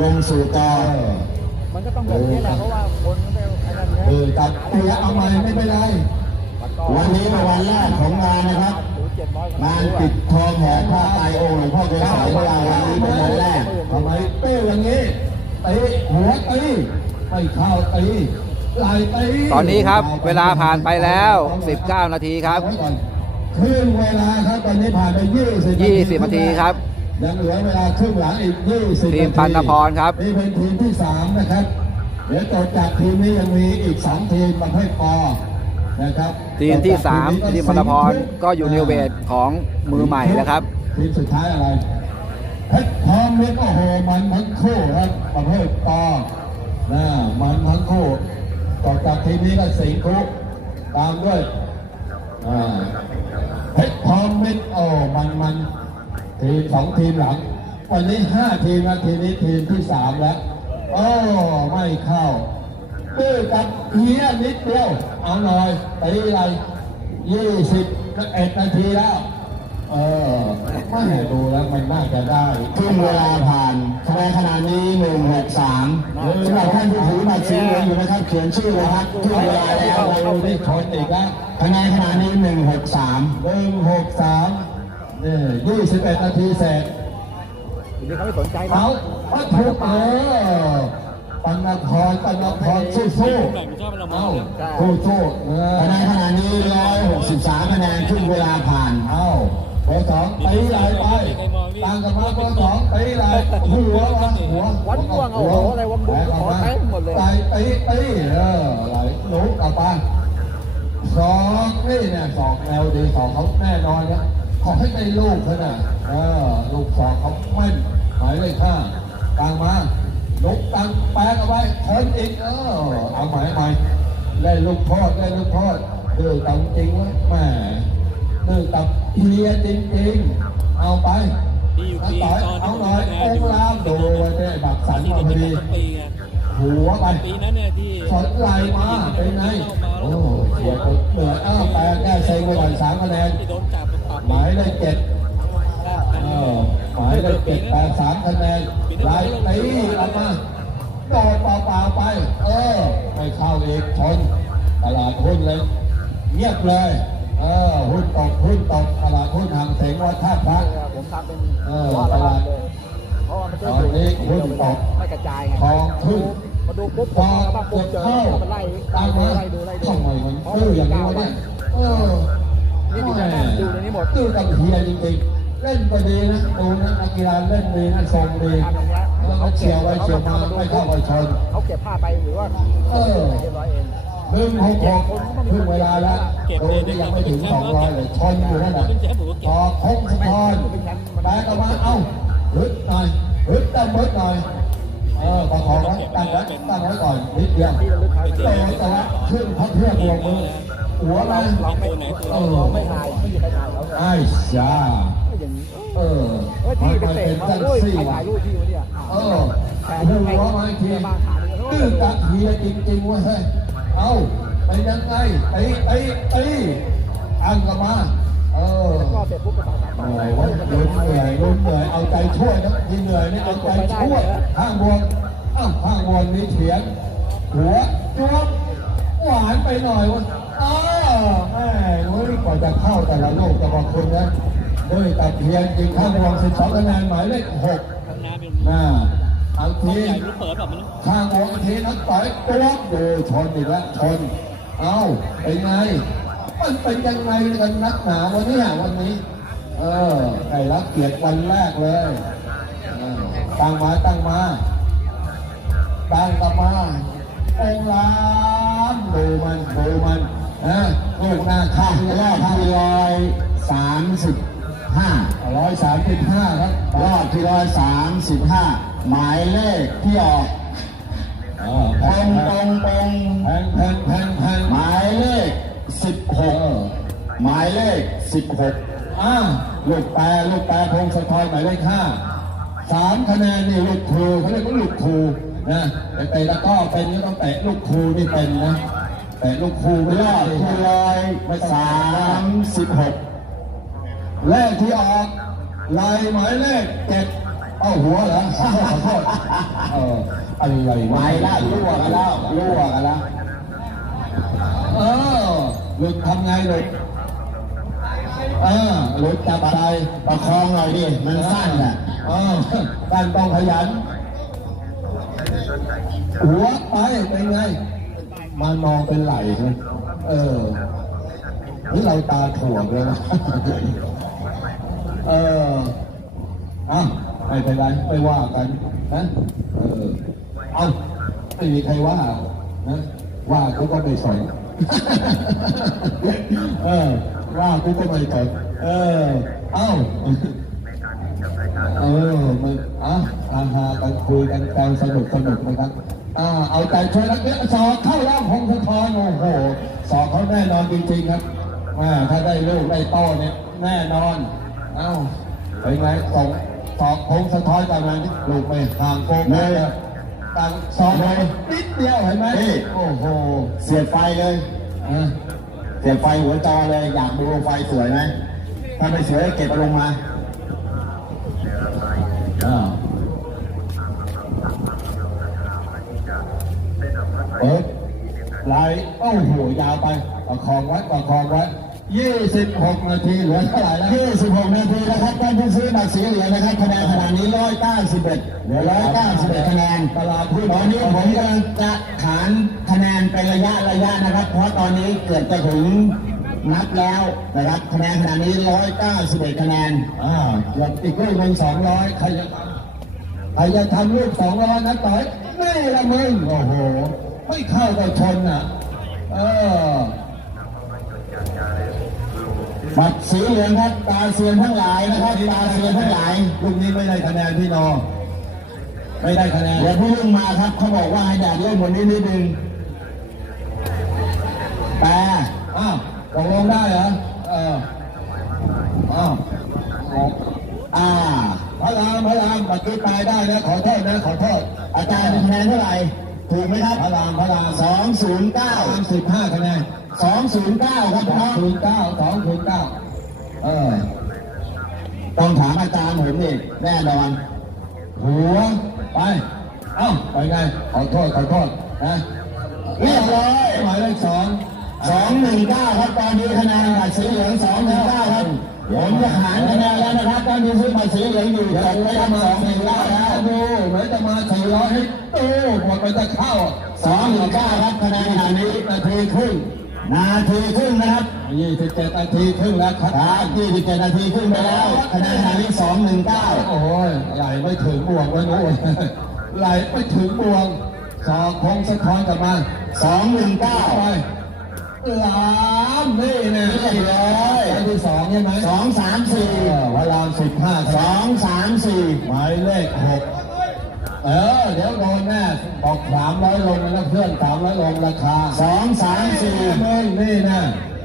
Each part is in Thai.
ลงสู่ต่อมันก็ต้องแบบนี้แหละเพราะว่าคนก็ไม่ไอ้นั่นะเออตัดเตียเอาใหม่ไม่เป็นไร วันนี้เป็นวันแรกของงานนะครับ งานปิดทองแห่ผ้าไตรองหลวงพ่อเกศรของเราวันนี้เป็นวันแรกทำไมเป้อย่างนี้ตีหัวตีไม่เข้าตีไหลตีตอนนี้ครับเวลาผ่านไปแล้ว 19 นาทีครับ ครึ่งเวลาครับตอนนี้ผ่านไป 20 20 นาทีครับ ยังเหลือเวลาครึ่งหลังอีก20ทีมปัณณพรครับนี่เป็นทีมที่3นะครับเดี๋ยวต่อจากทีมนี้ยังมีอีก2ทีมประเภทปนะครับทีมที่ต่อจาก3ทีมพลพรก็อยู่ในเวทของมือใหม่นะครับทีมสุดท้ายอะไรเพชรพร้อมเล็กโอ้โหมันทั้งคู่ครับประเภทปนะมันทั้งคู่ต่อจากทีมนี้ก็สิงห์คุกตามด้วยอ่าเพชรพร้อมเม็ดโอ้มันมัน ทีมสองทีมหลัง วันนี้ห้าทีมนะทีมนี้ทีมที่สามแล้วโอ้ไม่เข้าตื้อกับเฮียนิดเดียว เอาหน่อยตีอะไรยี่สิบเอ็ดนาทีแล้ว เออไม่ดูแล้วมันน่าจะได้ครึ่งเวลาผ่านคะแนนขณะนี้163สำหรับท่านที่ถือบัตรสีเหลืองอยู่นะครับ เขียนชื่อเลยครับครึ่งเวลาแล้วเราได้ชนอีกแล้วคะแนนขณะนี้163หนึ่งหกสาม นี่ยี่สิบเอ็ดนาทีเสร็จทีนี้เขาไม่สนใจนะเอาวัตถุเออปัณพรปัณพรสู้สู้ๆเอาสู้สู้ๆเออคะแนนขณะนี้163คะแนนครึ่งเวลาผ่านเอาเบอร์สองตีไหลไปตามกันมาเบอร์สองตีไหลหัววะหัววันม่วงเอาโหอะไรวันบุกขอเต็มหมดเลยตีตีตีเออไหลหนุกลับไปสองนี่เนี่ยสองแนวดีสองเขาแน่นอนนะ ขอให้ได้ลูกเถอะนะเออลูกสองเขาแม่นหมายเลขห้ากลางมาลุกตังแปลเอาไว้คนอีกเออเอาหมายใหม่ได้ลูกโทษได้ลูกโทษดื้อตังจริงวะแหม่ดื้อตับเฮียจริงๆเอาไปดีอยู่เอาปีต่อยตอนเอาหน่อยองค์รามดูไว้ได้บักสันที่มาพเป็อนดีต้นปีไงหัวไปปีนั้นเนี่ยที่สนไหลมาเป็นไงโอ้โหเสียคนเหนื่อยอ้าวแปลแก้เซ็งไปก่อนสามคะแนน หมายเลขเจ็ดเออหมายเลขเจ็ดแปดสามคะแนนไล่ตีออกมาโดดเปล่าๆไป เออไม่เข้าอีกชนตลาดหุ้นเลย เงียบเลย เออหุ้นตกหุ้นตกตลาดหุ้นห่างเสงวัดท่าพระผมทำเป็นเออว่าละลายเลยเพราะมันจะตอนนี้หุ้นตกไม่กระจายไงทองขึ้นมาดูปุ๊บพอเก็ปุ๊บเจอเข้ามันไล่ตามมาไล่ดูไล่ดูทำไมมันตื้ออย่างนี้วะเนี่ยเออ นี่ดูในดูในนี้หมดตื้อกับเฮียจริงๆเล่นก็ดีนะดูนะนักกีฬาเล่นดีนะทรงดีแล้วเขาเฉียวไปเฉียวมาไม่เข้าไปชนเขาเก็บผ้าไปหรือว่าเออเรียบร้อยเองหนึ่งหกหกครึ่งเวลาแล้วโดนที่ยังไม่ถึงสองร้อยเลยชนอยู่นั่นแหละพอคงสะท้อนแบกออกมาเอ้าฮึดหน่อยฮึดตั้งมึดหน่อยเออประคองไว้ตั้งไว้ตั้งไว้ก่อนนิดเดียวโตแต่ว่าขึ้นพักเพื่อนลงมือ หัวมาเราตัวไหนตัวเอเราอไม่ถ่ายไม่มีใครถ่ายเขาเลยไอ้จ้าก็อย่างนี้เออเฮ้ยมัพี่นไปมันเตะเป็นมาจังโอ้ยซี่ใครว่ะถ่ายรูปพี่วะเนี่ยเออหัวมาอีกทีตื้อตักเฮียจริงๆเว้ยเฮ้ยเอ้าไปยังไงตีตีตีอังกลับมาเออก็เสร็จปุ๊บก็ต่อต่อเหนื่อยเว้ยลุ้นเหนื่อยลุ้นเหนื่อยเอาใจช่วยนะที่เหนื่อยนี่เอาใจช่วยข้างบนอ้าวข้างบนมีเถียงหัวจุ๊บหวานไปหน่อยวะ อ้าวแม่เว้ยกว่าจะเข้าแต่ละลูกแต่ละคนนะด้วยตะเพียนจริงข้างบนสิบสองคะแนนหมายเลขหกทำน้ำเป็นหน้าเอาทีใหญ่รู้เปิดแบบมันข้างวงทีนักต่อยตัวดูชนอีกแล้วชน เอาเป็นไง มันเป็นยังไงกันนักหนาวันนี้วันนี้ เออได้รับเกียรติวันแรกเลยเออตั้งมาตั้งมาตั้งกลับมาองค์ล้านดูมันดูมัน นะลูกหน้าข้างรรออบบที่ที่ร้อยสามสิบห้าร้อยสามสิบห้าครับรอบที่ร้อยสามสิบห้าหมายเลขที่ออกเออตแพรงงตรงตรงแพงแพงแพงแพงหมายเลขสิบหกหมายเลขสิบหกอ้าวลูกแปรลูกแปรพงศธรหมายเลขห้าสามคะแนนนี่ลูกครูเขาเรียกว่าลูกครูนะแต่เตะแล้วก็เป็นนี่ต้องเตะลูกครูนี่เป็นนะ เตะลูกครูไม่รได้อบที่ร้อยสามสิบหกเลขที่ออกลายหมายเลขเจ็ดเอ้าหัวเหรอขอโทษขอโทษเอออะไรไปวะแล้วรั่วกันแล้วรั่วกันแล้วเออหลุดทำไงหลุดเออหลุดจับใจประคองหน่อยดิมันสั้นอะเออการต้องขยันหัวไปเป็นไง มันมองเป็นไหลใช่ไหมเออหรือเราตาถ่วงเลยนะเอออ้าไม่เป็นไรไม่ว่ากันนะเออเอาไม่มีใครว่านะว่ากูก็ไม่สนเออว่ากูก็ไม่สนเออเอ้า เออมันอะฮาฮากันคุยกันกันสนุกสนุกนะครับอ่าเอาใจช่วยนักเรียนสอบเข้าร่างพงศธรโอ้โหสอบเขาแน่นอนจริงๆครับอ่าถ้าได้ลูกได้โต้เนี่ยแน่นอนเอ้าเป็นไงส่งสอบพงศธรกันมาลูกไม่ห่างโกงเลยต่างสอบเลยนิดเดียวเห็นไหมโอ้โหเสียบไฟเลยอะเสียบไฟหัวจอเลยอยากดูไฟสวยไหมถ้าไม่สวยเก็บเอาลงมาอ่าเปิดไลน์โอ้โหยาวไปประคองไว้ประคองไว้ยี่สิบหกนาทีเหลือเท่าไหร่แล้ว26นาทีนะครับท่านผู้ซื้อบัตรสีเหลืองนะครับคะแนนขณะนี้191เหลือ191คะแนนตลาดหุ้นตอนนี้ผมกำลังจะขานคะแนนเป็นระยะระยะนะครับ เพราะตอนนี้เกือบจะถึงนับแล้วนะครับคะแนนขณะนี้191คะแนนอ่าหลบอีกลูกหนึ่งสองร้อยใครจะทำใครจะทำลูกสองร้อยนะต่อยนี่ละมึงโอ้โห ไม่เข้าก็ชนอะ เออบัตรสีเหลืองครับตาเซียนทั้งหลายนะครับตาเซียนทั้งหลายลูกนี้ไม่ได้คะแนนพี่นอไม่ได้คะแนนเดี๋ยวผู้ยุ่งมาครับเขาบอกว่าให้แดดร่มบนนี้นิดนึงแปลอ้าวตกลงได้เหรอเอออ้าวงงอ่าพระรามพระรามบัตรคือตายได้นะขอโทษนะขอโทษอาจารย์มีคะแนนเท่าไหร่ ถูกไหมครับพระรามพระรามสองศูนย์เก้าสามสิบห้าคะแนนสองศูนย์เก้าครับสพี่อน้งองศูนย์เก้าสองศูนย์เก้าเออต้องถามอาจารย์ผมนี่แน่นอนหัวไป เอ้าไปไงขอโทษขอโทษนะเรียบร้อยหมายเลขสองสองหนึ่งเก้าครับตอนนี้คะแนนบัตรสีเหลืองสองหนึ่งเก้าครับ ผมจะหารคะแนนแล้วนะครับตอนนี้ซื้อบัตรสีเหลืองอยู่เดี๋ยวตกไปจะแล้วมาสองหนึ่งร้เก้าอยแล้วดูเหมือนจะมาสี่ร้อยให้ตู้หมดไปจะเข้าสองหนึ่งเก้าครับคะแนนขณะนี้นาทีครึ่งนาทีครึ่งนะครับยี่สิบเจ็ดนาทีครึ่งแล้วครับครับ27นาทีครึ่งไปแล้วคะแนนขณะนี้219โอ้ยไหลไม่ถึงบวงแล้นู้นไหลไม่ถึงบวงสอกคงสะท้อนกลับมา219ไป ลามนี่นะเรียบร้อยอันที่สองใช่ไหม2 3เออพระรามสิบห้า4 2 3 4หมายเลขหกเออ เดี๋ยวโดนแน่บอกสามร้อยลงนะเพื่อนสามร้อยลงราคา2 3 4มึงนี่นะ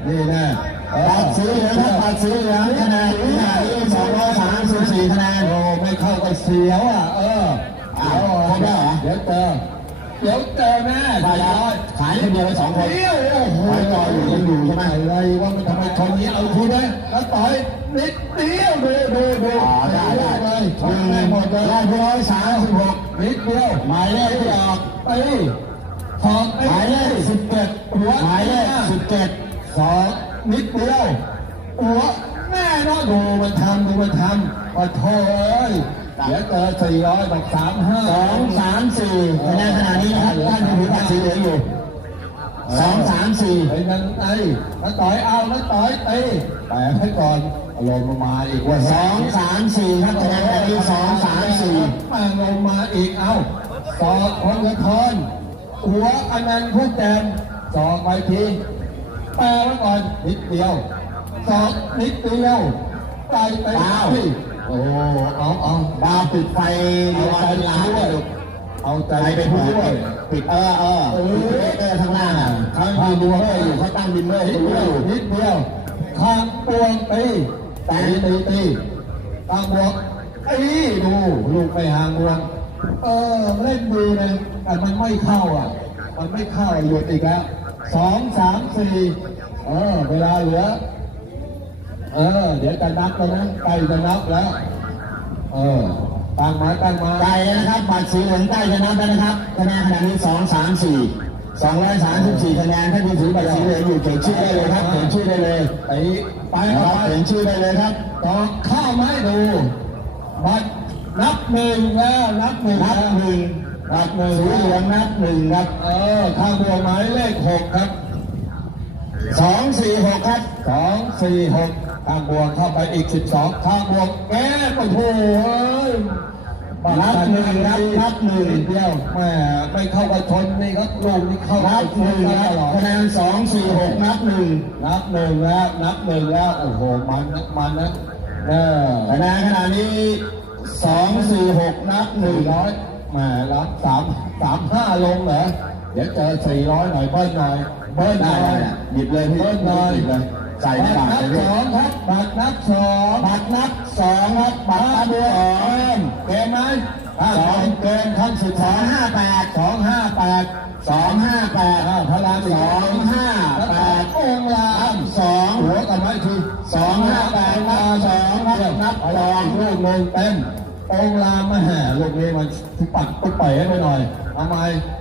นี่นะเออตัดสีเหลืองครับตัดสีเหลืองคะแนนขณะนี้234คะแนนโอ้ไม่เข้าก็เสียวอะ เอออ้าวครบแล้วเหรอเดี๋ยวเจอเดี๋ยวเจอแน่ได้แล้วขายคนเดียวไปสองคนเดี๋ยวโอ้โหไว้ก่อนยังอยู่ใช่ไหมอะไรว่ามันทำไมคนนี้เอาทีนะแล้วต่อยนิดเดียวดูดูดูอ๋อได้ได้เลยหนึ่งได้หมดเลยได้ร้อยสามสิบหกนิดเดียวหมายเลขที่ออกไปถอดหมายเลขสิบเจ็ดหัวหมายเลขสิบเจ็ดสองนิดเดียวหัวแน่นอนดูมันทำดูมันทำโอ้โถ เอ้ยเดี๋ยวเจอสี่ร้อยบอกสามห้าสองสามสี่คะแนนขณะนี้นะครับท่านยังถือบัตรสีเหลืองอยู่สองสามสี่เป็นยังไงแล้วต่อยเอาแล้วต่อยตีแต่ให้ก่อนลงมาอีกว่าสองสามสี่ครับคะแนนขณะนี้สองสามสี่มาลงมาอีกเอาสอกคนละทอนหัวอนันต์ผู้แจมสอกไปทีแปลไว้ก่อนนิดเดียวสอกนิดเดียวไปไปที่ โอ้เอาเอาดาวปิดไฟเอานอนใจเป็นล้านช่วยลูกเอาใจไปช่พูดวยปิดเออเออเออข้างล่างอะเขามีดูเฮ้ยอยู่เขาตั้งบินเฮ้ยนิดเดียวนิดเดียวข้างปวงตีตีตีตีตามบวไอ้ดูลูกไปห่างบวงเออเล่นดีเลยแต่มันไม่เข้าอะ มันไม่เข้าหยุดอีกแล้วสองสามสี่เออเวลาเหลือ เออ เดี๋ยวจะนับแล้วนะใกล้จะนับแล้ว เออตั้งไม้ตั้งไม้ใกล้แล้วนะครับบัตรสีเหลืองใกล้จะนับแล้วนะครับคะแนนขณะนี้สองสามสี่สองร้อยสามสิบสี่คะแนนถ้าคุณถือบัตรสีเหลืองอยู่เขียนชื่อได้เลยครับเขียนชื่อได้เลยไปไปนะคเอารับไปเขียนชื่อได้เลยครับต่อข้าวไม้ดูบัตรนับหนึ่งแล้วนับหนึ่งนับหนึ่งนับหนึ่งสีเหลืองนับหนึ่งครับเออข้างบัวหมายเลขหกครับสองสี่หกครับสองสี่หก ข้างบวกเข้าไปอีกสิบสองข้างบวกแก้ไปโถ่เอ้ยนับหนึ่งครับนับหนึ่งนิดเดียวแม่ไม่เข้ากับชนนี่ครับลูกนี่เข้านับหนึ่งตครับลอดคะแนนสองสี่หกนับหนึ่งนับหนึ่งแล้วนับหนึ่งแล้วโอ้โหมันนะมันนะเออคะแนนขณะนี้สองสี่หกนับหหนึ่นึ่งงร้อยแหมร้านสามสามห้าลงเหรอเดี๋ยวเจอสี่ร้อยหน่อยเบิ้ลหน่อยเบิ้ลหได้น่อยได้หยิบเลยพี่เบิ้ลหน่อยหยิบเลย ใส่บัตปารกนัเลบยสพี่องครับบัตรนับสองบัตรนับสองครับบัตรนับสองเกมไหมถ้าสสอองงเกินขั้นสุดสท้าอยงห้าแปดสองห้าแปดสองห้าแปดอ่าพระรามสองห้าแปดองค์รามสองหัวกันไหมทีสองห้าแปดนับสองครับนับสองลูกหนึ่งเต็มองค์รามมาแห่ลูกนี้มันปัดปุ๊บไปให้ไปหน่อยทำไม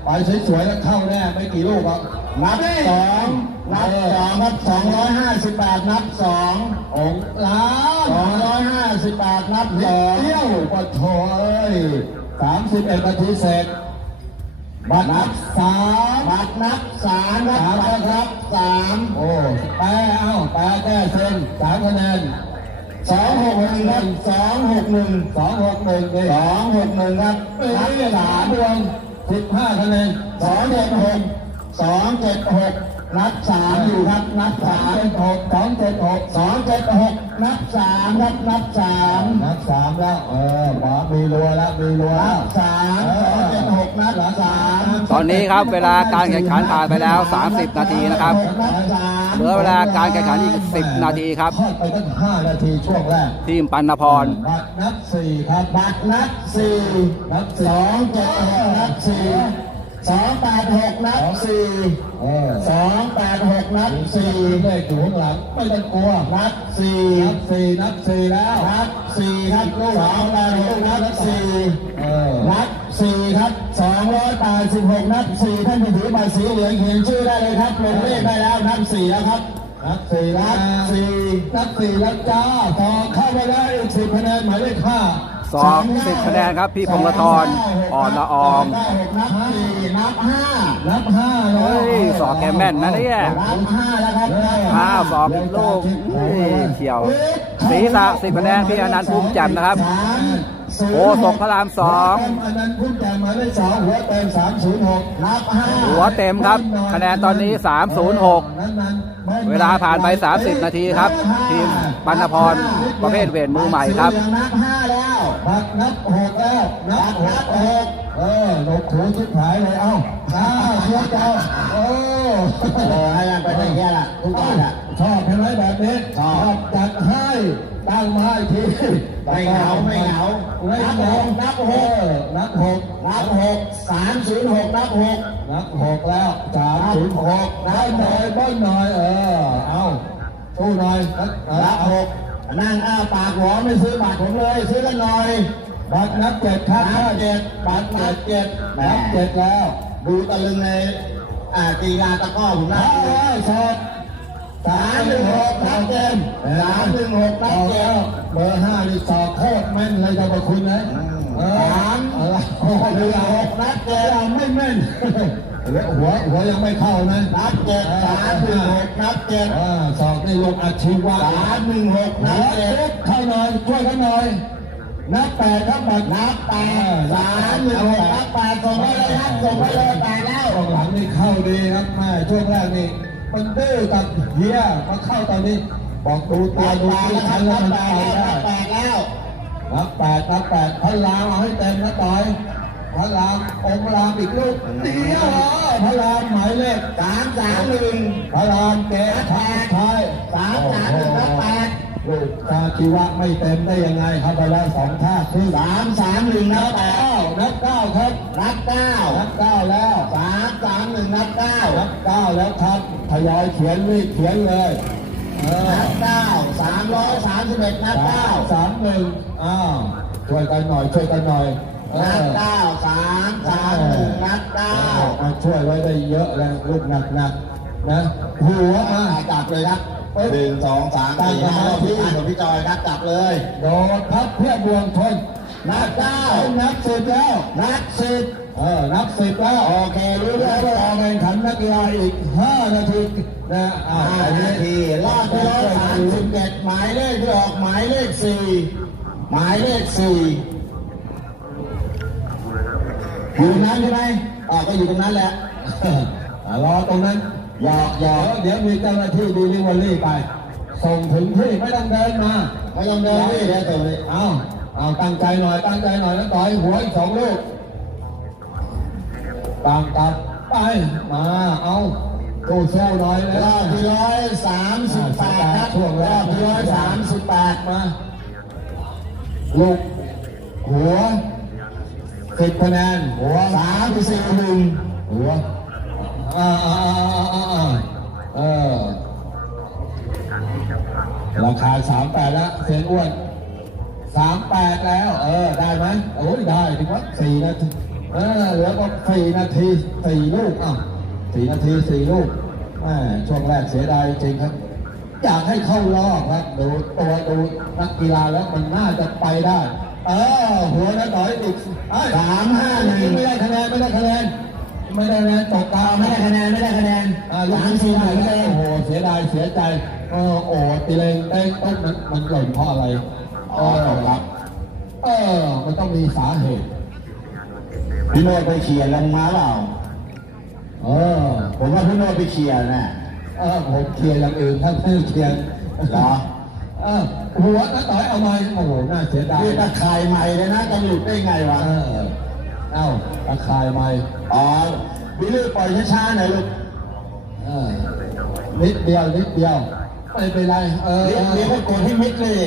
ไปสวยๆแล้วเข้าแน่ไม่กี่ลูกอะ นับสองนับสองครับสองร้อยห้าสิบแปดนับสององค์รามสองร้อยห้าสิบแปดนับสเดีองยวปะโถเอ้ยสามสิบเอ็ดนาทีเสร็จบัตรนับสามบัตรนับสามครับบัตรนับสามโอ้แปรเอ้าแปรแก้เซ็นสามคะแนนสองหกหนึ่งครับสองหกหนึ่งสองหกหนึ่งนี่สองหกหนึ่งครับเอ้นับยสาสามมดวงสิบห้าคะแนนสองเจ็ดหก สองเจ็ดหกนับสามอยู่ครับนับสาสามมเจ็ดหกสองเจ็ดหกสองเจ็ดหกนับสามครับนับสามนับสามแล้วเออหมอมีรัวแล้วมีรัวนัแล้วบสามสองเจ็ดหกนับสามตอนนี้ครับเวลาการแข่งขันผ่านไปแล้ว 30 นาทีนะครับนับสามเหลือเวลาการแข่งขันอีก 10 นาทีครับทอดไปตั้งห้านาทีช่วงแรกทีมปัณพรบัตรนับสี่ครับบัตรนับสี่นับสสี่องเจ็ดหกนับสี่ สองแปดหกนับสี่เออสองแปดหกนับสี่สี่เลขอยู่ข้างหลังไม่ต้องกลัวนับสี่นับสี่นับสี่แล้วนับสี่ครับลูกสองแปดหกนับสี่เออนับสี่ครับสองร้อยแปดสิบหกนับสี่ท่านที่ถือบัตรสีเหลืองเขียนชื่อได้เลยครับลงเลขได้แล้วนับสี่แล้วครับนับสี่แล้นัวบสี่นับสี่แล้วจ้าพอเข้าไปแล้วอีกสิบคะแนนหมายเลขห้า สองสิบคะแนนครับ พี่พงศธรอ่อนละอองนับนับสี่นับห้านับห้าเฮ้ยสอกแกแม่นนะเนี่ยนับห้าแล้วครับนับอ้าวสอบอีกลูกเฮ้ยเฉียวศีรษะ10คะแนนพี่อนันต์ภูมิแจ่มนะครับ ศูนย์โอสกพระรามสองอันนั้นพุ่งแต่หมายเลขสองหัวเต็มสามศูนย์หกนับห้าหัวเต็มครับ คะแนนตอนนี้ 306เวลาผ่านไป 30 นาทีครับ ทีมปัณพร ประเภทเวทมือใหม่ครับสีเหลืองนับห้าแล้วบักนับหกแล้วนันับบหนักบหกเออหลบถูชิบหายเลยเอ้าอ้าวเชื่อเจ้าโอ้เออให้มันไปได้แค่ละทุกวันอะชอบใช่ไหมแบบนี้ชอบจัดให้ ตั้งมาอีกทีไม่เหงาไม่เหงาไม่นับเหหงากนับหเอกอนับหกนับหกสามศูนย์หกนับหกนับหกแล้วสามศูนย์หกได้หน่อยบ้างหน่อยเออเอาสู้หน่อยนับนับหกนั่งอ้าปากหวอไม่ซื้อบัตรผมเลยซื้อกันหน่อยบัตรนับเจ็ดครับนับเจ็ดบัตรนับเจ็ดแหมนับเจ็ดแล้ว ดูตะลึงในอ่ากีฬาตะกร้อผมนะเอาเลยสด สามหนึ่งหกนับเจ็ดสามหนึ่งหกนับเอาเจ็แล้ดวเบอร์ห้านี่สอบโคตรแม่นเลยจะมาคุณนะเออสามอะไรหกหนึ่งหกนับเจ็ดยังไม่แม่นหัวหัวยังไม่เข้านะนับเจ็ดสามหนึ่งหกนับเจ็ดเออสอบนี่ลงอาชีวะสามหนึ่งหกหันัวบเจ็ดเล็กเข้าหน่อยช่วยกันหน่อยนับแปดครับบัตรนับแปดสามหนึ่งหกนับแปดส่งไปเลยครับส่งไปเลยแปดแล้วช่วงหลังนี่เข้าดีครับแม่ช่วงแรกนี่ มันดื้อกับเฮียมาเข้าตอนนี้ บอกดูตัวนับดูแปดที่แล้วคทัรับนนัแล้วบมันแปไปดแล้วได้นับแปดแล้วนับแปดนับแปดพลามเอาให้เต็มนะต่อยพลามองค์รามอีกลูกเดียวเหรอพลามหมายเลขสามสามหนึ่งพลามแกท้ายท้ายสามสามหนึ่งนับแปดลูกชาชีวะไม่เต็มได้ยังไงครับไปแล้วสองท่าคือสามสามหนึ่งนันับบแปเก้าดนับเก้าครับนับเก้านับเก้าแล้วสามสามหนึ่งนับ เก้านับเก้าแล้วครับทยอยเขียนรีบเขียนเลยเออนับเก้าสามร้อยสามสิบเอ็ดนับสาเก้ามสามหนึ่งอ้าวช่วยกันหน่อยช่วยกันหน่อยเอนัดอเก้าสามสามหนึ่งนัดเก้ามาช่วยไว้ได้เยอะแล้วลูกหนักๆนะหัวมาจับเลยครับหนึ่งสองสามสี่ห้ารอบพี่อ่านของพี่จอยครับจับเลยโดดพับเพื่อบวงชนนัดเก้าเอานับสิบแล้วนัดสิบ เออนับสิบแล้วโอเครู้แล้วงก็แล้วเอาแข่งขันนักกีฬาอีกห้านาทีนะอ่าห้านาทีรอบที่ร้อยสามสิบเจ็ดหมายเลขที่ออกหมายเลขสี่หมายเลขสี่อยู่ตรงนั้นใช่ไหมอ่าก็อยู่ตรงนั้นแหละรอตรงนั้นหยอกหยอกเดี๋ยวมีเจ้าหน้าที่ดีลิเวอรี่ไป ส่งถึงที่ไม่ต้องเดินมาไม่ต้องเดินพี่เดี๋ยวติมเลยเอาเอาตั้งใจหน่อยตั้งใจหน่อยแล้วต่อยหัวอีกสองลูก ตั้งกับไปมาเอาสู้สู้หน่อยเลยรอบที่ร้อยสามสิบแปดครับช่วงรแรอกบที่ร้อยสามสิบแปดมาลูกหัวสิบคะแนนหัวสามสี่หนึ่งหัวอ่าอ่าอ่าเออราคาสามแปดแล้วเสียงอ้วนสามแปดแล้ว เออ ได้ไหมโอ้ยได้ถึงว่าสี่นาที เออเหลือก็สี่นาทีสี่ลูกอะสี่นาทีสี่ลูกแม่ช่วงแรกเสียดายจริงครับ อยากให้เข้ารอบครับดูตัวดูนักกีฬาแล้วมันน่าจะไปได้เออหัวนักต่อยอีกเอ้ยสามห้าหนึ่งไม่ได้คะแนนไม่ได้คะแนนไม่ได้คะแนนตกกลางไม่ได้คะแนนไม่ได้คะแนนอ่าลูกสามนี้สี่สี่หหนึ่นึ่งงเลยโอ้โหเสียดายเสียใจเออโอ้ตีเลงเต้นต้นมันมันหล่นเพราะอะไรอ๋อครับเออมันต้องมีสาเหตุ พี่โนดไปเขียนลงมาเปล่าเออ ผมว่าพี่โนดไปเขียนน่ะเออผมเคลียร์อย่างอื่นท่านไม่เคลียร์เหรอเออหัวนักต่อยเอามาโอ้โหน่าเสียดายนี่ตะข่ายใหม่เลยนะจะหลุดได้ไงวะเออเอ้าตะคายไหมอ๋อพี่ลือปล่อยช้าๆหน่อยลูกเออนิดเดียวนิดเดียวไม่เป็นไรเออนิดเดียวก็กดให้มิดเลย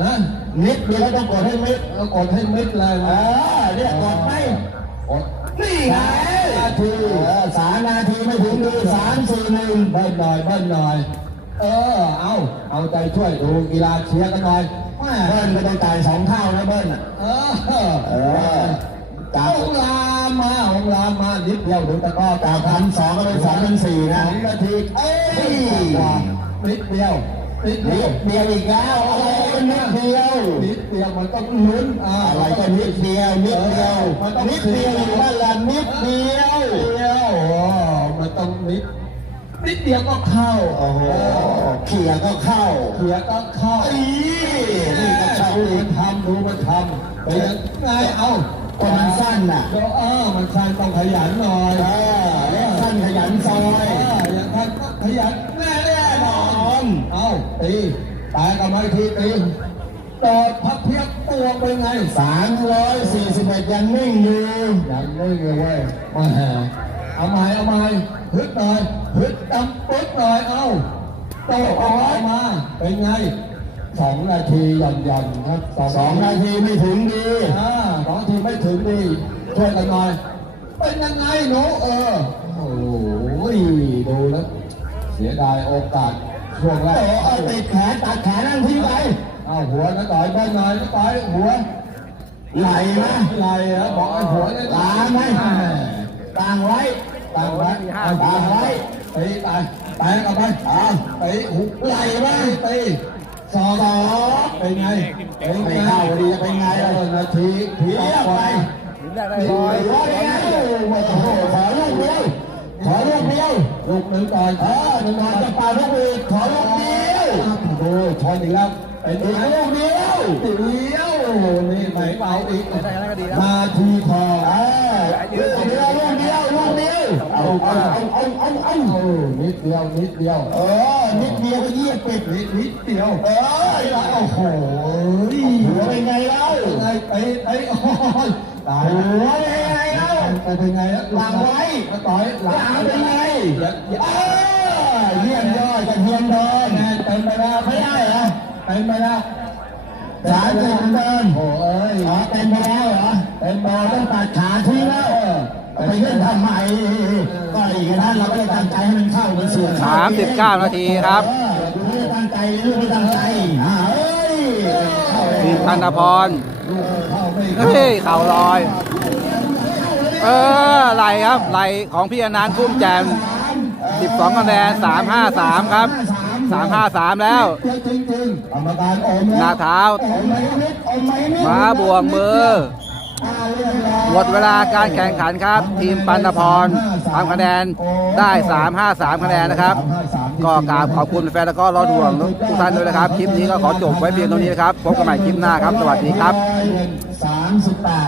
ฮะนิดเดียวก็ต้องกดให้มิดเอากดให้มิดเลยเอนะอเนี่ยกดไหมกด นี่ไงนาทีเออสามนาทีไม่ถึงดูสามสี่หนึ่งเบิ้ลหน่อยเบิ้ลหน่อย เออ เอาเอาใจช่วยดูกีฬาเชียร์กันหน่อยแม่เบิ้ลก็ต้องจ่ายสองเท่านะเบิ้ลอะเออเออจาเอากลามมาเอาลามมานิดเดียวดูตะกร้อจากพันสองก็เป็นสองพันสี่สนะองนาทีเอ้ยนิดเดียว นิดเดีนิยวดเดียวอีกแล้วอะไรก็นิดเดียวนิดเดียวมันต้องลุ้นอ่าอะไรก็นิดเดียวนิดเดียวนิดเดียวอยู่บ้านละนิดเดียวนิดเดียวโอ้มันต้องนิดนิดเดียวก็เข้าโอ้โหเขี่ยก็เข้าเขียก็เข้าอีนี่ก็เข้าดูอีมักนทำดูมันทำเป็นยังไงเอาก็มันสั้นน่ะเดี๋ยวเออมันสั้นต้องขยันหน่อยเออและสั้นขยันซอยเอออย่างท่านก็ขยันแน่แน่นอนนเอาตีตายกับไม่ทีตีตอดพับเพียบตัวเป็นไงสามร้อยสี่สิบเอ็ดยังนิ่งอยู่ยังไม่เลยเว้ยมาแห่เอาไม้เอาไม้ฮึดหน่อยฮึดตำปึ๊ดหน่อยเอาโตออกมาเป็นไงสองนาทีหย่อนหย่อนๆครับสองนาทีไม่ถึงดีอ่าสองนาทีไม่ถึงดีช่วยกันหน่อยเป็นยังไงหนูเออโอ้ยดูแล้วเสียดายโอกาส ช่วงแรโอ้กเอาติดแขนตัดแขนนั่นทิ้งไปเอาหัวนะต่อยไปหน่อยนะต่อยหัวไหลไหมไหลเหรอบอกไอ้หัวเลยตามไหมต่างไว้ต่างไว้ต่างไว้ตีตายตายกันไปอ่าตีหุบไหลไหมตีสองสองเป็นไงเป็นไม่ไงเข้าดีจะเป็นไงเอล่ะอนาทีผีเรีอยอกกไปไปถึงได้ร้ร้ออยยร้อยไงโอ้โหขอลูกเดียวขอลูกเดียว ลูกหนึ่งก่อนเออหนึ่งพันจะปาลูกอีกขอลูกเดียวโอ้ชนอีกแล้วเป็นอีกไงลูกเดียวเดียวนี่ไหนเอาอีกได้ก็ดีแล้วนาทีทองเออลูกเดียวลูกเดียวลูกเดียวเอาเอาเอาเอาเอาเอาโอ้นิดเดียวนิดเดียวเออนิดเดียวก็เยี่ยปิดนิดนิดเดียวเออโอ้โหหัวเป็นไงเล่าไงไปไปโอ้ยตายหัว เป็นไงเล่าไปเป็นไงแล้วหลังไว้ต่อยหลังเป็นไงอย่าเออเยี่ยมยอดกับเฮียนเดินแน่เต็มไปแล้วไม่ได้เหรอเต็มไปแล้วสามสิบเดินโอ้ยอ๋อเต็มไปแล้วเหรอเต็มไปเราแล้ต้อวงตัดขาทิ้งแล้วไปเล่นทำไมก็อีกท่านเราไม่ได้ตั้งใจให้มันเข้ามันเสื่อมสามสิบเก้านาทีครับเออดูไม่ได้ตั้งใจหรือไม่ตั้งใจอ่าเอ้ยเข้าทีมพันธพรลูกเข้าเฮ้ยเข่าลอย เออไหลครับไหลของพี่อนันต์กุ้มแจม12คะแนน353 ครับ 353 แล้วจริงๆกรรมการโอมหแล้น้าเท้ามาบวงมือหมดเวลาการแข่งขันครับ ทีมปันพรทำคะแนนได้ 353 คะแนนนะครับ ก็กราบขอบคุณแฟนแล้วก็รอดวงทุกท่านด้วยนะครับ คลิปนี้ก็ขอจบไว้เพียงเท่านี้นะครับ พบกันใหม่คลิปหน้าครับ สวัสดีครับสามสิบแปด